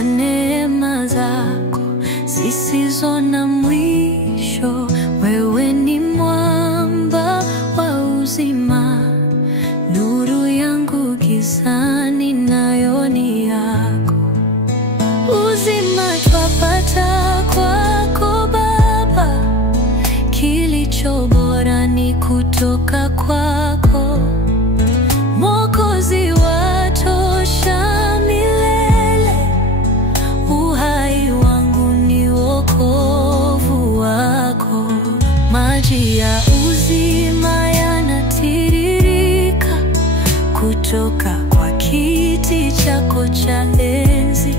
kwa neema zako zisizo na mwisho. Wewe ni mwamba wa uzima, nuru yangu gizani, nayo ni yako. Uzima twapata kwako Baba, kilicho bora ni kutoka kwako. Mwokozi watosha milele, uhai wangu ni wokovu wako. Maji ya uzima yanatiririka kutoka kwa kiti chako cha enzi.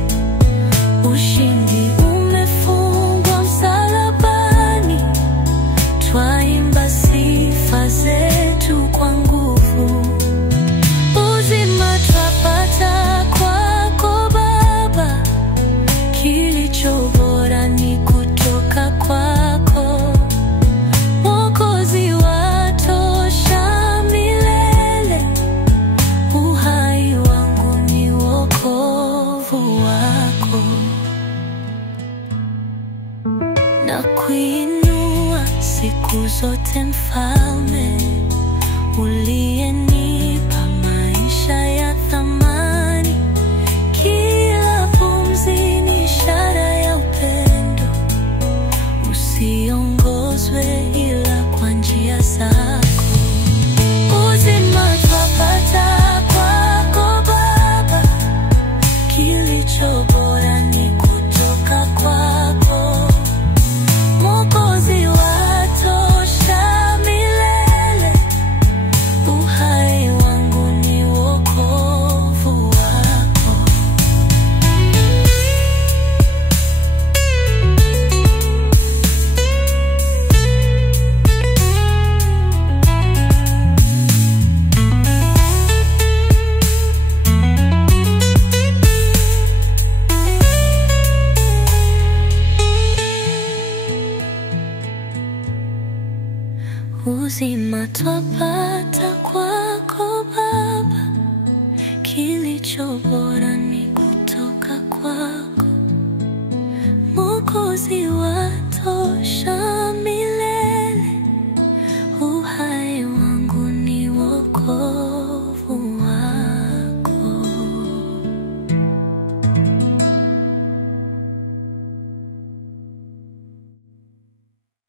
Ushindi umefungwa msalabani, twaimba sifa zetu kwa nguvu. Uzima twapata kwako Baba, kilicho bora ni kutoka kwako. Mwokozi watosha milele, uhai wangu ni wokovu wako. Na kuinua siku zote Mfalme, uliyenipa maisha ya thamani. Kila pumzi ni ishara ya upendo, usiongozwe ila kwa njia zako. Uzima twapata kwako Baba, kilicho bora ni kutoka kwako. Mwokozi watosha milele, uhai wangu ni wokovu wako. Uzima twapata kwako Baba, kilicho bora ni kutoka kwako. Mwokozi watosha